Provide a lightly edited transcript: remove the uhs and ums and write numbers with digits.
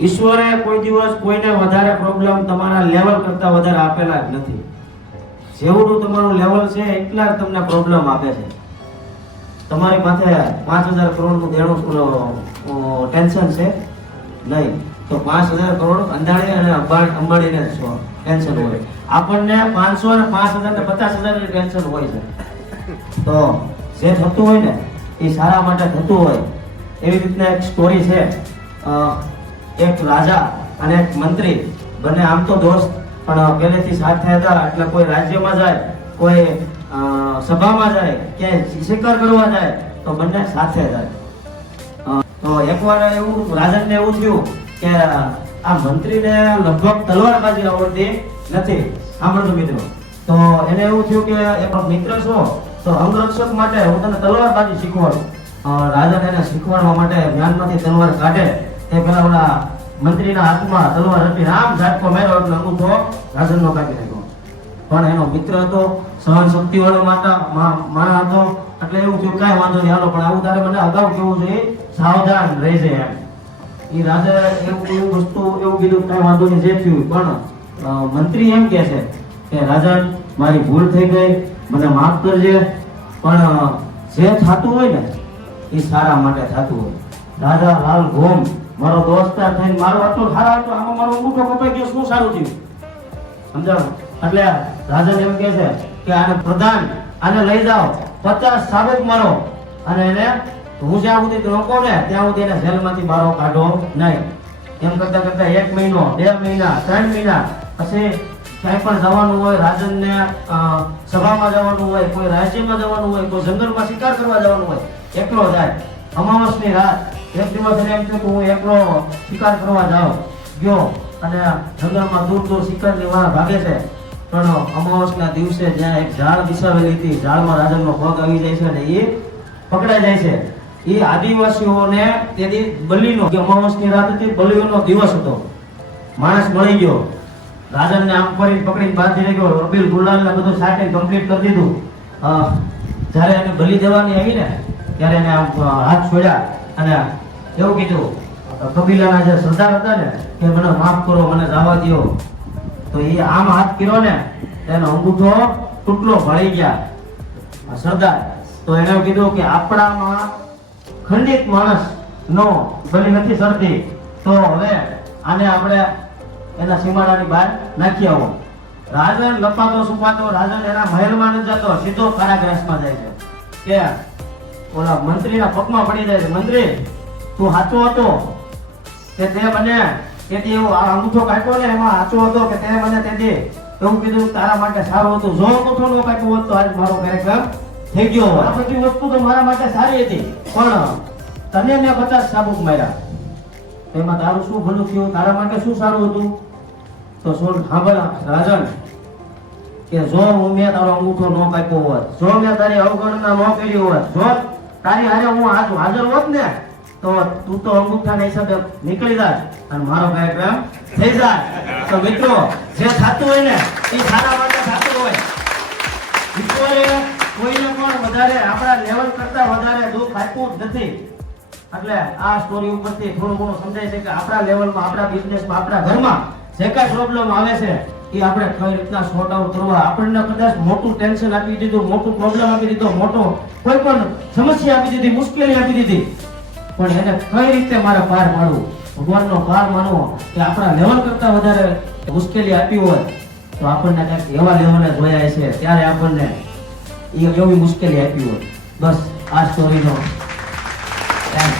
ઈશ્વરે કોઈ દિવસ કોઈને વધારે પ્રોબ્લેમ તમારા લેવલ કરતા વધારે આપેલા જ નથી. જેવડું તમારું લેવલ છે એટલા જ તમને પ્રોબ્લેમ આપે છે. તમારી પાસે 5000 કરોડનું દેણું ટેન્શન છે નહીં, તો 5000 કરોડ અંદાજે અને અંબાણીને ટેન્શન હોય. આપણને 500 અને 5000 ને 50000 ની ટેન્શન હોય છે. તો જે થતું હોય ને એ સારા માટે થતું હોય. એવી રીતના એક સ્ટોરી છે. એક રાજા અને એક મંત્રી બંને આમ તો દોસ્ત પણ પહેલેથી સાથે હતા. એટલે કોઈ રાજ્યમાં જાય, કોઈ સભામાં જાય, ક્યાંય શિકાર કરવા જાય તો બંને સાથે જાય. તો એકવાર એવું રાજાને એવું થયું કે આ મંત્રીને લગભગ તલવારબાજી આવડતી નથી. સાંભળજો મિત્રો. તો એને એવું થયું કે એક મિત્ર છો તો અંગરક્ષક માટે હું તને તલવારબાજી શીખવાડું. રાજાને એને શીખવાડવા માટે જ્ઞાનમાંથી તલવાર કાઢે તે પેલા ઓલા મંત્રીના હાથમાં તલવાર હતી. આમ ઝાટકો માર્યો એટલે અંગૂઠો રાજાનો કાપી નાખ્યો. પણ એનો મિત્ર હતો, સહન શક્તિ વાળો માણસ હતો. એટલે એવું થયું કાંઈ વાંધો નહીં, હાલો, પણ આવું તારે મને અગાઉ કેવું જોઈએ, સાવધાન રહેજે એમ. એ રાજા એવું વસ્તુ એવું કીધું કાંઈ વાંધો નહીં, જે થયું. પણ મંત્રી એમ કહે છે કે રાજા, મારી ભૂલ થઈ ગઈ, મને માફ કરજે, પણ જે થતું હોય ને એ સારા માટે થતું હોય. રાજા લાલ ઘોમ મારો દોસ્તાર થઈને મારો આટલું સારા હતો, આમાં મારો અંગૂઠો કપાઈ ગયો, શું સારું થયું? સમજાવો? એટલે રાજા એમ કહે છે કે આને પ્રધાન, આને લઈ જાઓ, 50 સાબુક મારો, અને એને હું જ્યાં સુધી રોકો ને ત્યાં સુધી એને જેલમાંથી બહાર કાઢો નહીં. એમ કરતા કરતા 1 મહિનો, 2 મહિના, 3 મહિના પછી ક્યાંય પણ જવાનું હોય, રાજનને સભામાં જવાનું હોય, કોઈ રાજ્યમાં જવાનું હોય, કોઈ જંગલમાં શિકાર કરવા જવાનું હોય, એકલો જાય. અમાવસની રાત એક દિવસ એને એમ થયું કે હું એકલો શિકાર કરવા જાઉં. ગયો અને જંગલમાં દૂર દૂર શિકારની વાળા ભાગે છે. પણ અમાવસના દિવસે જ્યાં એક ઝાડ બિછાવેલી હતી, ઝાડમાં રાજાનો પગ આવી જાય છે અને એ પકડાઈ જાય છે. એ આદિવાસીઓને તેથી બલીનો, અમાવસની રાત હતી, બલીનો દિવસ હતો. માણસ મળી ગયો, રાજાને આમ પકડીને બાંધી રાખ્યો, રબીલ ગુલાલ ને બધું સાટે કમ્પ્લીટ કરી દીધું. જ્યારે એને બલી દેવાની આવી ને ત્યારે એને આમ હાથ છોડ્યા અને એવું કીધું, કબીલાના જે સરદાર હતા ને કે મને માફ કરો, મને જવા દો. તો એ આમ હાથ કર્યો ને એનો અંગૂઠો ટુકડો ભળી ગયા સરદાર. તો એને કીધું કે આપણામાં ખંડિત માણસ નો બલી નથી સરતી, તો હવે આને આપણે એના સીમાડાની બહાર નાખી આવો. રાજન લપાતો સુપાતો રાજન એના મહેલમાં ન જતો, સીધો કારાગૃહમાં જાય છે. કે ઓલા મંત્રીના પગમાં પડી જાય છે, મંત્રી તું સાચો હતો કે તે મને તેથી એવું અંગૂઠો કાપ્યો ને એમાં સાચો હતો કે તે મને તેથી એવું કીધું તારા માટે સારું હતું. જો અંગૂઠો નો કાપ્યો હોત તો આજ મારો કાર્યક્રમ થઈ ગયો હોત. આ બધી વસ્તુ તો મારા માટે સારી હતી, પણ તને મેં 50 સાબુક માર્યા, એમાં તારું શું ભલું થયું? તારા માટે શું સારું હતું? તો સોન સાંભળ રાજન, કે જો હું મેં તારો અંગૂઠો ન કાપ્યો હોત, જો મેં તારી અવગણના ન કરી હોત, જો તારી હારે હું હાજર હોત ને તો તું તો અંગૂઠાના હિસાબે નીકળી જાય અને મારો કાર્યક્રમ થઈ જાય. તો મિત્રો, જે થતું હોય ને એ સારા માટે થતું હોય. ઈશ્વરે કોઈને પણ વધારે આપણા લેવલ કરતા વધારે દુઃખ આપ્યું જ નથી. એટલે આ સ્ટોરી ઉપરથી થોડું ઘણું સમજાય છે કે આપણા લેવલમાં, આપણા બિઝનેસમાં, આપણા ઘરમાં જે કાંઈ પ્રોબ્લેમ આવે છે એ આપણે કઈ રીતના સોર્ટ આઉટ કરવા. આપણને કદાચ મોટું ટેન્શન આપી દીધું, મોટું પ્રોબ્લેમ આપી દીધો, મોટો કોઈ પણ સમસ્યા આપી દીધી, મુશ્કેલી આપી દીધી, પણ એને કઈ રીતે મારે પાર પાડવું, ભગવાનનો પાર માનવો કે આપણા લેવલ કરતા વધારે મુશ્કેલી આપી હોય તો આપણને કંઈક એવા લેવલે જોયા છે ત્યારે આપણને એવી મુશ્કેલી આપી હોય. બસ આ સ્ટોરીનો થેન્ક